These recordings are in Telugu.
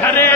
धरे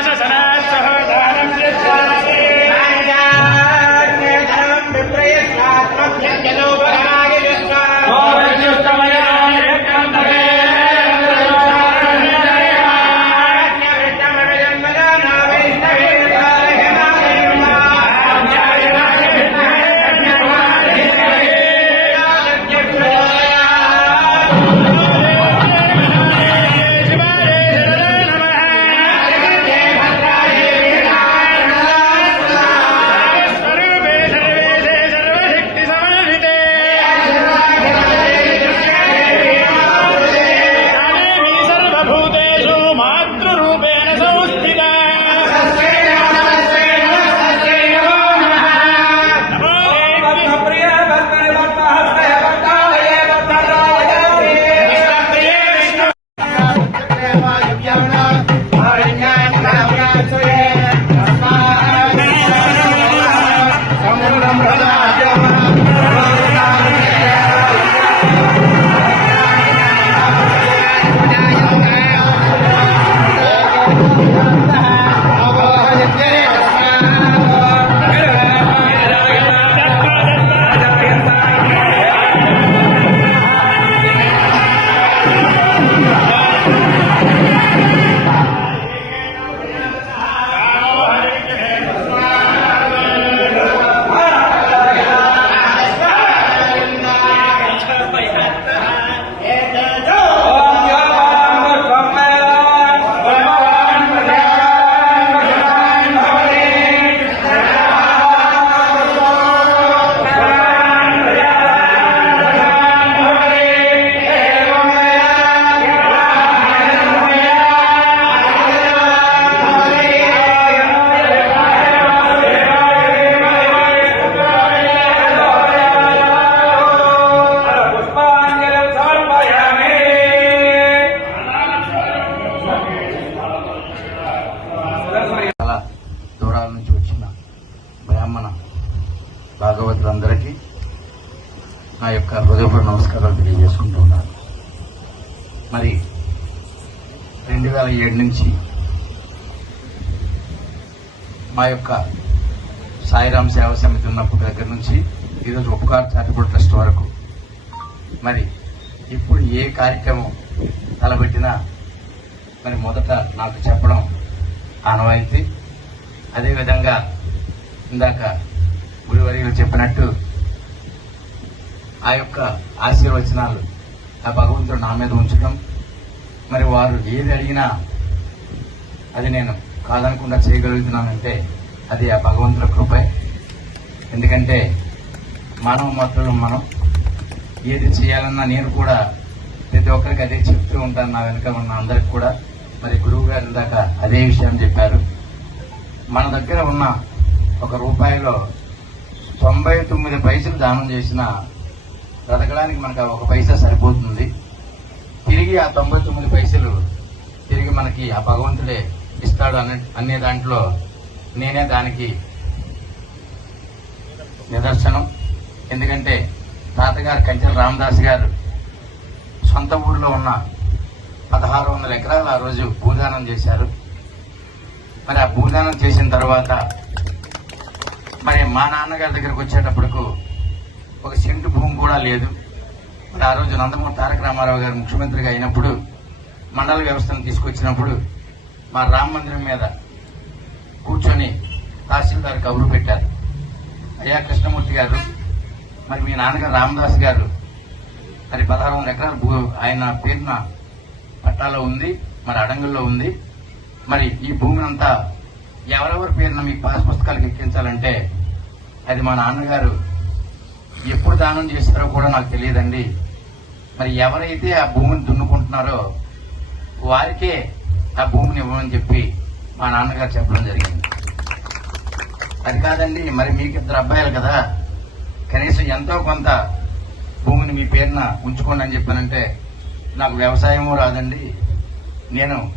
భాగవతులందరికీ నా యొక్క హృదయపూర్వ నమస్కారాలు తెలియజేసుకుంటున్నాను మరి రెండు వేల ఏడు నుంచి మా యొక్క సాయిరాం సేవా సమితి ఉన్నప్పుడు దగ్గర నుంచి ఈరోజు ఉపకార్ చారిటబుల్ ట్రస్ట్ వరకు మరి ఇప్పుడు ఏ కార్యక్రమం తలబెట్టినా మరి మొదట నాకు చెప్పడం ఆనవాయితీ. అదేవిధంగా ఇందాక గురువర్యులు చెప్పినట్టు ఆ యొక్క ఆశీర్వచనాలు ఆ భగవంతుడు నా మీద ఉంచడం మరి వారు ఏది అడిగినా అది నేను కాదనకుండా చేయగలుగుతున్నానంటే అది ఆ భగవంతుల కృపే. ఎందుకంటే మానవ మాత్రం మనం ఏది చేయాలన్నా నేను కూడా ప్రతి ఒక్కరికి అదే చెప్తూ ఉంటాను నా వెనుక ఉన్న అందరికి కూడా. మరి గురువు గారు ఇందాక అదే విషయం చెప్పారు. మన దగ్గర ఉన్న ఒక రూపాయిలో తొంభై తొమ్మిది పైసలు దానం చేసినా బ్రతకడానికి మనకు ఆ ఒక పైసా సరిపోతుంది. తిరిగి ఆ తొంభై తొమ్మిది పైసలు తిరిగి మనకి ఆ భగవంతుడే ఇస్తాడు అనే అనే దాంట్లో నేనే దానికి నిదర్శనం. ఎందుకంటే తాతగారు కంచెల రామదాస్ గారు సొంత ఊర్లో ఉన్న పదహారు వందల ఎకరాలు ఆ రోజు భూదానం చేశారు. మరి ఆ భూదానం చేసిన తర్వాత మా నాన్నగారి దగ్గరకు వచ్చేటప్పటికు ఒక సెంటు భూమి కూడా లేదు. మరి ఆ రోజు నందమూరి తారక రామారావు గారు ముఖ్యమంత్రిగా అయినప్పుడు మండల వ్యవస్థను తీసుకొచ్చినప్పుడు మా రామ మందిరం మీద కూర్చొని తహసీల్దార్ కబురు పెట్టారు. అయ్యా కృష్ణమూర్తి గారు మరి మీ నాన్నగారు రామదాస్ గారు మరి పదహారు వందల ఎకరాల భూ ఆయన పేరున పట్టాలో ఉంది మరి అడంగుల్లో ఉంది. మరి ఈ భూమిని అంతా ఎవరెవరి పేరున మీ పాస్ పుస్తకాలకు ఎక్కించాలంటే అది మా నాన్నగారు ఎప్పుడు దానం చేస్తారో కూడా నాకు తెలియదండి. మరి ఎవరైతే ఆ భూమిని దున్నుకుంటున్నారో వారికే ఆ భూమిని ఇవ్వమని చెప్పి మా నాన్నగారు చెప్పడం జరిగింది. అది కాదండి మరి మీకు ఇద్దరు అబ్బాయిలు కదా. కనీసం ఎంతో కొంత భూమిని మీ పేరున ఉంచుకోండి అని చెప్పానంటే నాకు వ్యవసాయము రాదండి. నేను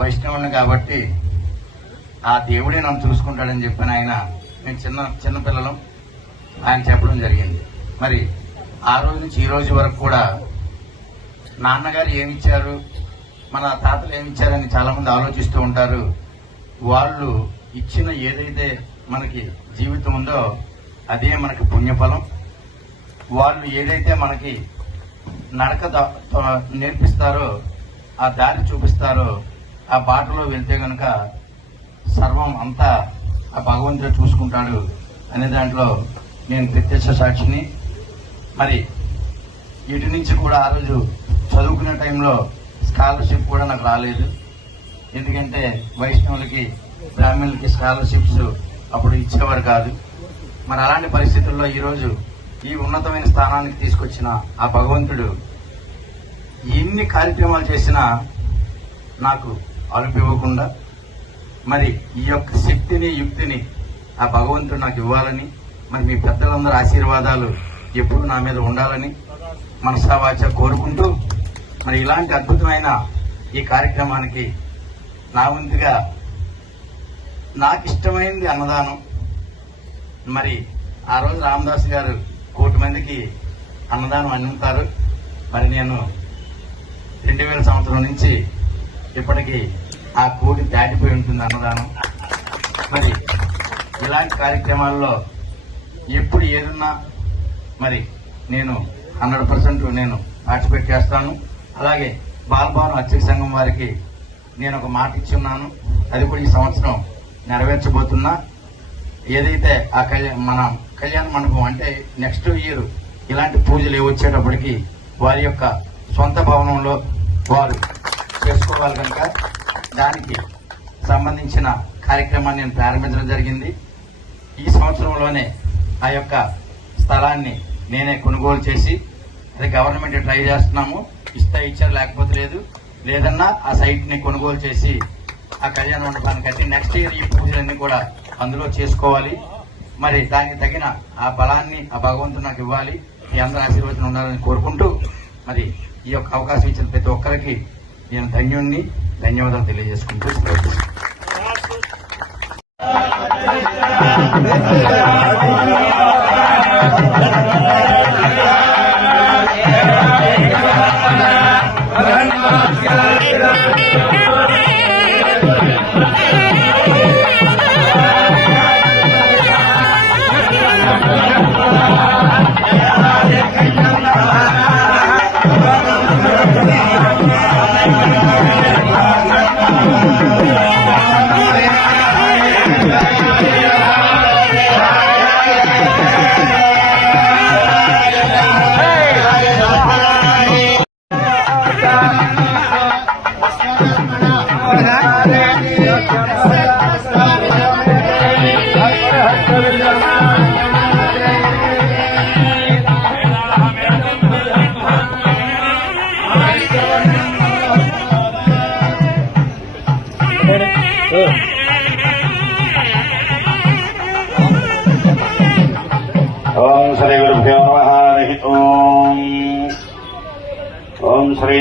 వైష్ణవుని కాబట్టి ఆ దేవుడే నన్ను చూసుకుంటాడని చెప్పాను ఆయన మేము చిన్న చిన్నపిల్లలం ఆయన చెప్పడం జరిగింది. మరి ఆ రోజు నుంచి ఈ రోజు వరకు కూడా నాన్నగారు ఏమిచ్చారు? మన తాతలు ఏమి ఇచ్చారని ఆలోచిస్తూ ఉంటారు. వాళ్ళు ఇచ్చిన ఏదైతే మనకి జీవితం ఉందో అదే మనకి పుణ్యఫలం. వాళ్ళు ఏదైతే మనకి నడక నేర్పిస్తారో ఆ దారి చూపిస్తారో ఆ బాటలో వెళ్తే కనుక సర్వం అంతా ఆ భగవంతుడు చూసుకుంటాడు అనే దాంట్లో నేను ప్రత్యక్ష సాక్షిని. మరి ఇటు నుంచి కూడా ఆ రోజు చదువుకునే టైంలో స్కాలర్షిప్ కూడా నాకు రాలేదు. ఎందుకంటే వైష్ణవులకి బ్రాహ్మణులకి స్కాలర్షిప్స్ అప్పుడు ఇచ్చేవారు కాదు. మరి అలాంటి పరిస్థితుల్లో ఈరోజు ఈ ఉన్నతమైన స్థానానికి తీసుకొచ్చిన ఆ భగవంతుడు ఎన్ని కార్యక్రమాలు చేసినా నాకు అలుపు ఇవ్వకుండా మరి ఈ యొక్క శక్తిని యుక్తిని ఆ భగవంతుడు నాకు ఇవ్వాలని మరి మీ పెద్దలందరూ ఆశీర్వాదాలు ఎప్పుడు నా మీద ఉండాలని మనసావాచ కోరుకుంటూ మరి ఇలాంటి అద్భుతమైన ఈ కార్యక్రమానికి నా వంతుగా నాకు ఇష్టమైంది అన్నదానం. మరి ఆ రోజు రామదాస్ గారు కోటి మందికి అన్నదానం అందింటారు మరి నేను రెండు వేల సంవత్సరం నుంచి ఇప్పటికీ ఆ కోటి దాటిపోయి ఉంటుంది అన్నదానం. మరి ఇలాంటి కార్యక్రమాల్లో ఎప్పుడు ఏదున్నా మరి నేను హండ్రెడ్ పర్సెంట్ నేను పార్టిసిపేట్ చేస్తాను. అలాగే బాలభవన్ అత్యక్ష సంఘం వారికి నేను ఒక మాట ఇచ్చి ఉన్నాను అది కూడా ఈ సంవత్సరం నెరవేర్చబోతున్నా ఏదైతే ఆ కళ్యాణ మన కళ్యాణ మండపం అంటే నెక్స్ట్ ఇయర్ ఇలాంటి పూజలు వచ్చేటప్పటికి వారి యొక్క సొంత భవనంలో వారు చేసుకోవాలి కనుక దానికి సంబంధించిన కార్యక్రమాన్ని నేను ప్రారంభించడం జరిగింది. ఈ సంవత్సరంలోనే ఆ యొక్క స్థలాన్ని నేనే కొనుగోలు చేసి అది గవర్నమెంట్ ట్రై చేస్తున్నాము. ఇస్తే ఇచ్చారు లేకపోతే లేదు. లేదన్నా ఆ సైట్ని కొనుగోలు చేసి ఆ కళ్యాణ మండపాన్ని కట్టి నెక్స్ట్ ఇయర్ ఈ పూజలన్నీ కూడా అందులో చేసుకోవాలి. మరి దానికి తగిన ఆ బలాన్ని ఆ భగవంతుడు నాకు ఇవ్వాలి. మీ అందరూ ఆశీర్వచనం ఉండాలని కోరుకుంటూ మరి ఈ యొక్క అవకాశం ఇచ్చిన ప్రతి ఒక్కరికి నేను ధన్యుణ్ణి. ధన్యవాదాలు తెలియజేసుకుంటూ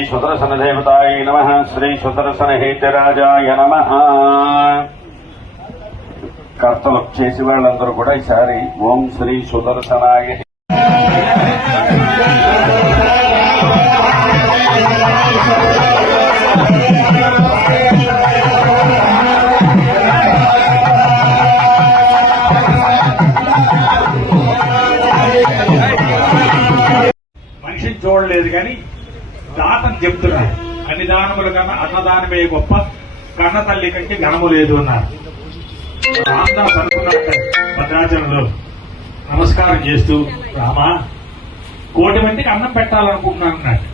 శ్రీ సుదర్శన దేవతాయ నమ శ్రీ సుదర్శన హేతరాజాయ నమ కర్తలు చేసి వాళ్ళందరూ కూడా ఈసారి ఓం శ్రీ సుదర్శనాయ మనిషిని చూడలేదు కానీ దాతని చెప్తున్నారు అన్ని దానముల కన్నా అన్నదానమే గొప్ప. కన్న తల్లి కంటే ఘనము లేదు అన్నారు. రామదాస్ భద్రాచలంలో నమస్కారం చేస్తూ రామా కోటి మందికి అన్నం పెట్టాలనుకుంటున్నాను అన్నాడు.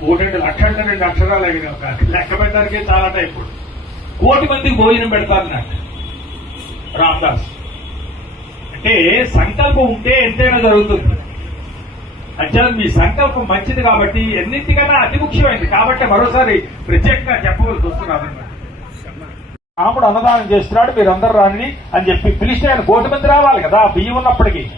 కోటి అంటే లక్ష రెండు అక్షరాలు అయిన ఒక లెక్క పెట్టడానికే చాలా టైం ఇప్పుడు కోటి మందికి భోజనం పెడతానన్నాడు రామదాస్. అంటే సంకల్పం ఉంటే ఎంతైనా జరుగుతుంది. అత్యంత మీ సంకల్పం మంచిది కాబట్టి ఎన్నింటికన్నా అతి ముఖ్యమైనది. కాబట్టి మరోసారి ప్రత్యేకంగా చెప్పవలసి వస్తున్నారు రాముడు అన్నదానం చేస్తున్నాడు మీరందరూ రాని అని చెప్పి పిలిస్తే ఆయన కోటి మంది రావాలి కదా బియ్యం ఉన్నప్పటికీ.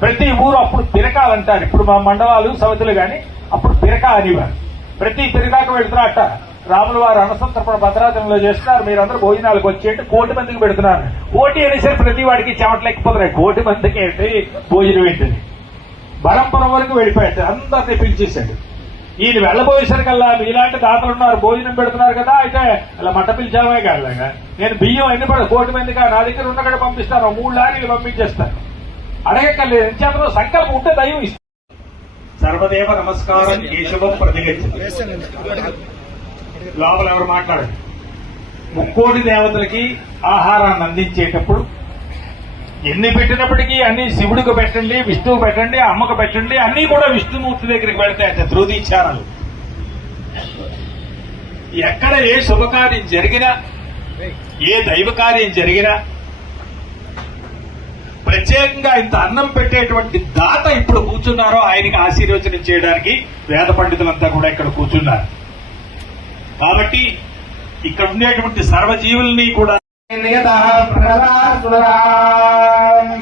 ప్రతి ఊరు అప్పుడు తిరకాలంటారు. ఇప్పుడు మా మండలాలు సవతులు గాని అప్పుడు తిరక అనేవారు. ప్రతి పిరకాకు అట్ట. రాముల వారు అనసంతర్పణ భద్రాచలంలో చేస్తున్నారు. మీరందరూ భోజనాలకు వచ్చేయండి కోటి మందికి పెడుతున్నారు. కోటి అనేసరి ప్రతి వాడికి చెమటలేకపోతున్నాయి కోటి మందికి ఏంటి? భోజనం ఏంటిది? బరంపురం వరకు వెళ్ళిపోయాడు. అందరినీ పిలిచేశాడు. ఈయన వెళ్ళబోయేసరికల్లా మీలాంటి దాతలు ఉన్నారు. భోజనం పెడుతున్నారు కదా అయితే అలా మట్ట పిలిచామే కాదులేగా నేను బియ్యం ఎన్ని పడ కోటి మందిగా నా దగ్గర ఉన్న కూడా పంపిస్తాను. మూడు లారీలు పంపించేస్తాను. అడగక్కర్లేదు. ఎంచేతలో సంకల్పం ఉంటే దైవం ఇస్తాను సర్వదేవ నమస్కారం. కేశవం లోపల ఎవరు మాట్లాడండి ముక్కోటి దేవతలకి ఆహారాన్ని అందించేటప్పుడు ఎన్ని పెట్టినప్పటికీ అన్ని శివుడికి పెట్టండి విష్ణువు పెట్టండి అమ్మకు పెట్టండి అన్ని కూడా విష్ణుమూర్తి దగ్గరికి పెడతాయి ధృవీచారాలు ఎక్కడ ఏ శుభకార్యం జరిగినా ఏ దైవ కార్యం జరిగినా ప్రత్యేకంగా ఇంత అన్నం పెట్టేటువంటి దాత ఇప్పుడు కూర్చున్నారో ఆయనకి ఆశీర్వచనం చేయడానికి వేద పండితులంతా కూడా ఇక్కడ కూర్చున్నారు. కాబట్టి ఇక్కడ ఉండేటువంటి సర్వజీవుల్ని కూడా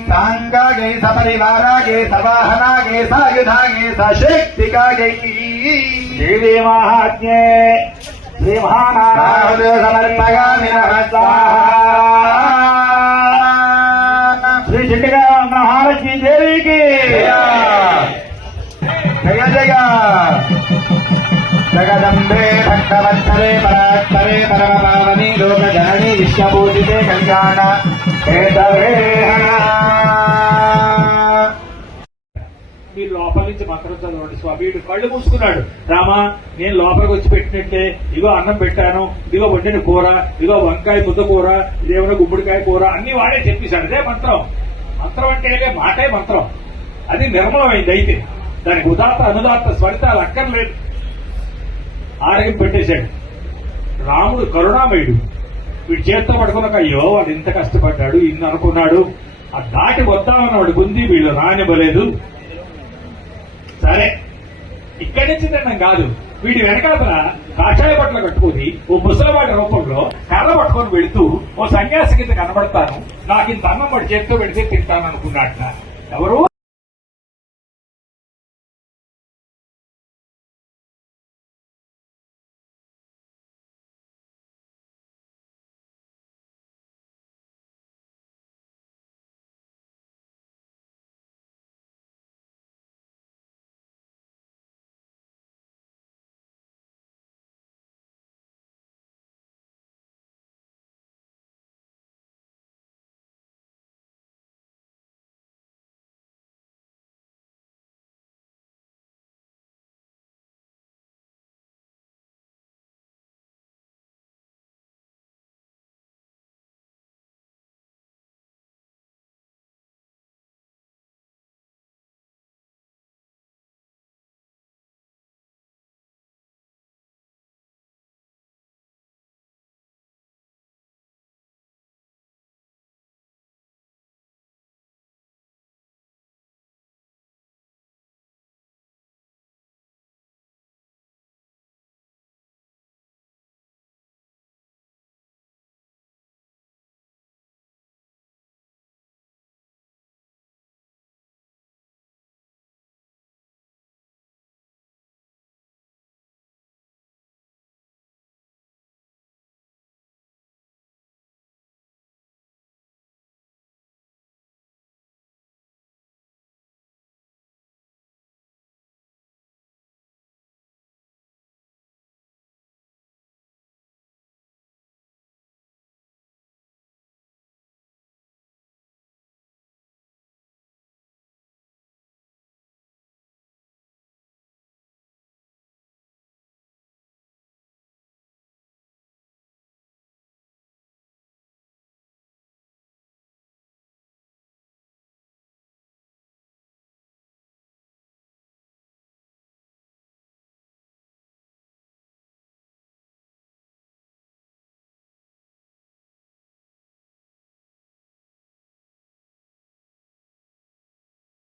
సాంగాగే సపరివారాగే సవాహనాగే సాయుధాగే సశక్తికాగే దేవీ మహాత్మ్యే శ్రీ మహానారాయణ సమర్పగామి శ్రీ చిట్టిగా మహాలక్ష్మి దేవికి జయ జయ. జగదంబే పరాత్పరే పరమ పావని లోక జనని విశ్వపూజితే కళ్యాణ. మీరు లోపల నుంచి మంత్రం చదవండి స్వామి. వీడు కళ్ళు మూసుకున్నాడు. రామా నేను లోపలికి వచ్చి పెట్టినట్లే. ఇగో అన్నం పెట్టాను. ఇదిగో వండిన కూర. ఇదిగో వంకాయ ముద్ద కూర. ఇదేమైనా గుమ్మడికాయ కూర. అన్ని వాడే చెప్పేశాడు. అదే మంత్రం. మంత్రం అంటే మాటే మంత్రం. అది నిర్మలమైంది అయితే. దానికి ఉదాత్త అనుదాత్త స్వరితాలు అక్కర్లేదు. ఆరోగ్యం పెట్టేశాడు. రాముడు కరుణామయుడు. వీడు చేత్తో పడుకున్నాక అయ్యో వాడు ఇంత కష్టపడ్డాడు ఇన్ని అనుకున్నాడు. ఆ దాటి వద్దామన్నవాడు గుంది వీళ్ళు రానివ్వలేదు. సరే ఇక్కడి నుంచి తినడం కాదు. వీడి వెనకాతల కాషాయ బట్టలు కట్టుకుని ఓ ముసలవాడి రూపంలో కర్ర పట్టుకొని వెళుతూ ఓ సన్యాసి కింద కనబడతాను. నాకు ఇంత అన్నం వాడి చేత్తో పెడితే తింటాను అనుకున్నట్ట ఎవరు?